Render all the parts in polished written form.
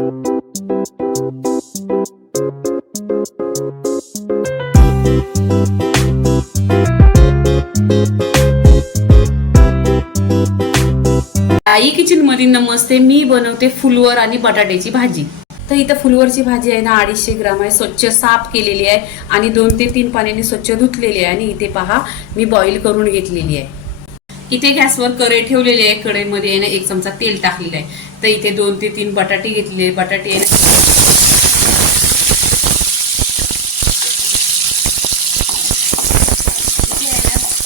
आई kitchen मध्ये नमस्ते. मी बनवते फुलवर आणि बटाट्याची भाजी. तर इथं फुलवरची भाजी आहे ना 250 ग्राम आहे. स्वच्छ साफ केलेली आहे आणि 2 ते 3 पाण्याने स्वच्छ धुतलेली आहे. आणि इथे पहा मी बॉईल करून घेतलेली आहे. इथे गॅसवर कढई ठेवलेली आहे. कढईमध्ये आहे ना 1 चमचा तेल टाकलेलं आहे. तर इथे 2 ते 3 बटाटे घेतलेले. बटाटे आहे ना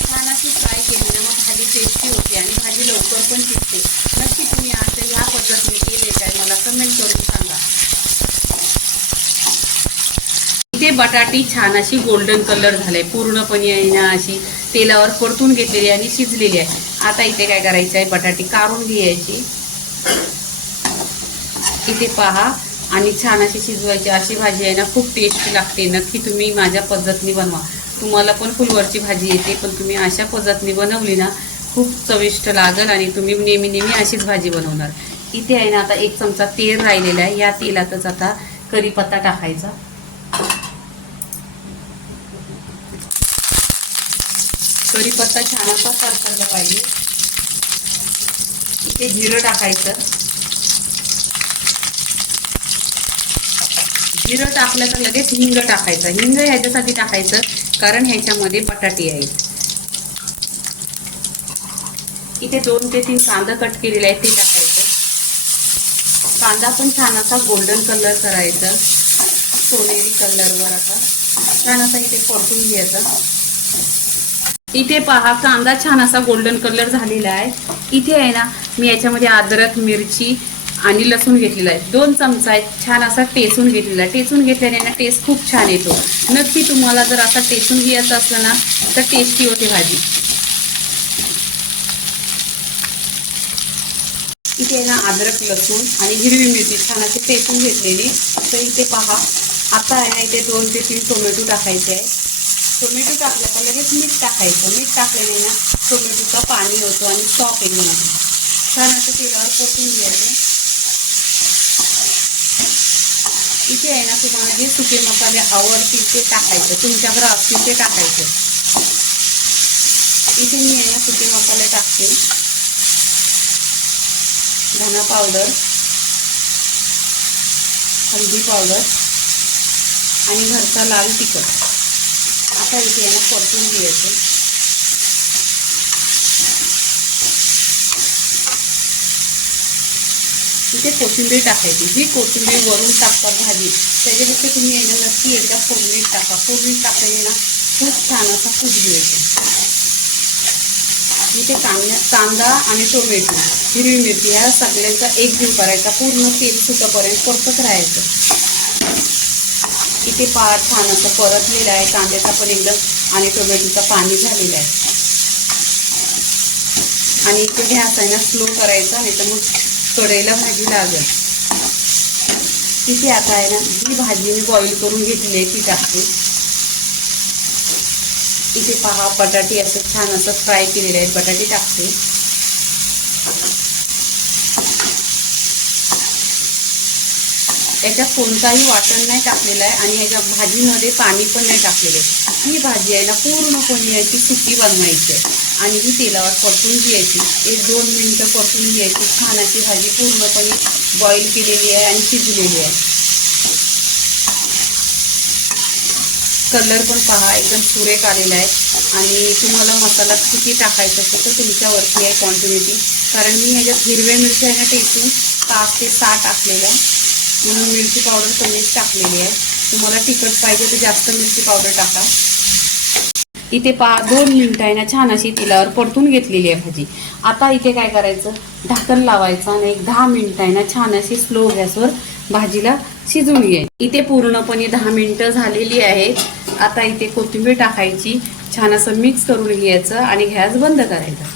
छान अशी फ्राय केली ना मग भाजी टेस्टी होते आणि भाजी लवकर पण शिजते. नक्की तुम्ही आता ह्या पद्धतीने केले काय मला कमेंट करून सांगा. इथे बटाटी छान अशी गोल्डन कलर झालाय. पूर्णपणे आहे ना अशी तेलावर परतून घेतलेली आणि शिजलेली आहे. आता इथे काय करायचं आहे, बटाटी काढून घ्यायची. इथे पहा आणि छान अशी शिजवायची. अशी भाजी आहे ना खूप टेस्टी लागते. नक्की तुम्ही माझ्या पद्धतीने बनवा. तुम्हाला पण फुलवरची भाजी येते पण तुम्ही अशा पद्धतीने बनवली ना खूप चविष्ट लागेल आणि तुम्ही नेहमी नेहमी अशीच भाजी बनवणार. इथे आहे ना आता 1 चमचा तेल राहिलेला आहे. या तेलातच आता कढीपत्ता टाकायचा. कढीपत्ता छान असा परतला पाहिजे. इथे जिरं टाकायचं. जिरं टाकलं तर लगेच हिंग टाकायचं. हिंग ह्याच्यासाठी टाकायचं कारण ह्याच्यामध्ये बटाटे आहेत. इथे 2 ते 3 कांदा कट केलेला आहे ते टाकायचं. कांदा पण छान असा गोल्डन कलर करायचा. सोनेरी कलरवर असा छान असा इथे परतून घ्यायचा. इथे पहा कांदा छान असा गोल्डन कलर झालेला आहे. इथे आहे ना मी याच्यामध्ये अद्रक, मिरची आणि लसूण घेतलेला आहे. 2 चमचा आहे. छान असा टेचून घेतलेला आहे. टेचून घेतल्याने ना टेस्ट खूप छान येतो. नक्की तुम्हाला जर असा टेचून घ्यायचं असलं ना तर टेस्टी होते भाजी. इथे आहे ना अद्रक, लसूण आणि हिरवी मिरची छान अशी टेचून घेतलेली. तर इथे पहा आता आहे ना इथे 2 ते 3 टोमॅटो टाकायचे आहे. टोमॅटो टाकलं का लगेच मीठ टाकायचं. मीठ टाकल्याने ना टोमॅटोचा पाणी होतो आणि सॉफ्ट एकदम छान असं तेलावर परतून घ्यायचं. इथे आहे ना तुम्हाला जे सुके मसाले आवडतील ते टाकायचं. तुमच्याकडे असतील ते टाकायचं. इथे मी आहे ना सुके मसाले टाकते. धना पावडर, हळदी पावडर आणि घरचा लाल तिखट. आता इथे आहे ना परतून घ्यायचं. इथे कोथिंबीर टाकायची. जी कोथिंबीर वरून टाकतात भाजी त्याच्यापेक्षा तुम्ही आहे ना नक्की एकदा फोडणीत टाका. फोडणीत टाकल्याने ना खूप छान असा खुशबू येतो. इथे कांदा आणि टोमॅटो, हिरवी मिरची ह्या सगळ्यांचा एकजीव करायचा. पूर्ण तेल सुटेपर्यंत परतत राहायचं. इथे छान असं परतलेलं आहे. कांद्याचा पण एकदम आणि टोमॅटोचा पाणी झालेलं आहे. आणि इथे गॅस आहे ना स्लो करायचा नाही तर मग कढईला भाजी लागेल. इथे आता आहे ना जी भाजी मी बॉईल करून घेतली आहे ती टाकते. इथे पहा बटाटे असं छान असं फ्राय केलेले आहेत. बटाटे टाकते. याच्यात कोणताही वाटण नाही टाकलेलं आहे आणि याच्या भाजीमध्ये पाणी पण नाही टाकलेले. ही भाजी आहे ना पूर्णपणे याची सुकी बनवायची आहे आणि ही तेलावर परतून घ्यायची. 1-2 मिनिटं परतून घ्यायची. छान अशी भाजी पूर्णपणे बॉईल केलेली आहे आणि शिजलेली आहे. कलर पण पहा एकदम सुरेख आलेला आहे. आणि तुम्हाला मसाला किती टाकायचा असेल तर तुमच्यावरती आहे क्वांटिटी. कारण मी ह्याच्यात हिरव्या मिरच्या आहे ना टेचून 5 ते 6 टाकलेल्या म्हणून मिरची पावडर कमीच टाकलेली आहे. तुम्हाला तिखट पाहिजे तर जास्त मिरची पावडर टाका. इथे 2 मिनिटं आहे ना छान अशी तेलावर परतून घेतलेली आहे भाजी. आता इथे काय करायचं, ढाकण लावायचं आणि 10 मिनिटं आहे ना छान अशी स्लो गॅसवर भाजीला शिजवून घ्यायची. इथे पूर्णपणे 10 मिनिटं झालेली आहेत. आता इथे कोथिंबीर टाकायची. छान असं मिक्स करून घ्यायचं आणि गॅस बंद करायचा.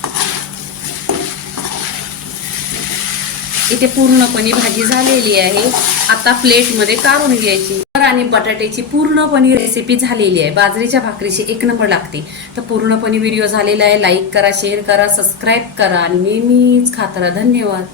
इथे पूर्णपणे भाजी झालेली आहे. आता प्लेटमध्ये काढून घ्यायची. आणि बटाट्याची पूर्णपणे रेसिपी झालेली आहे. बाजरीच्या भाकरीची 1 नंबर लागते. तर पूर्णपणे व्हिडिओ झालेला आहे. लाईक करा, शेअर करा, सबस्क्राईब करा आणि नेहमीच खात राहा. धन्यवाद.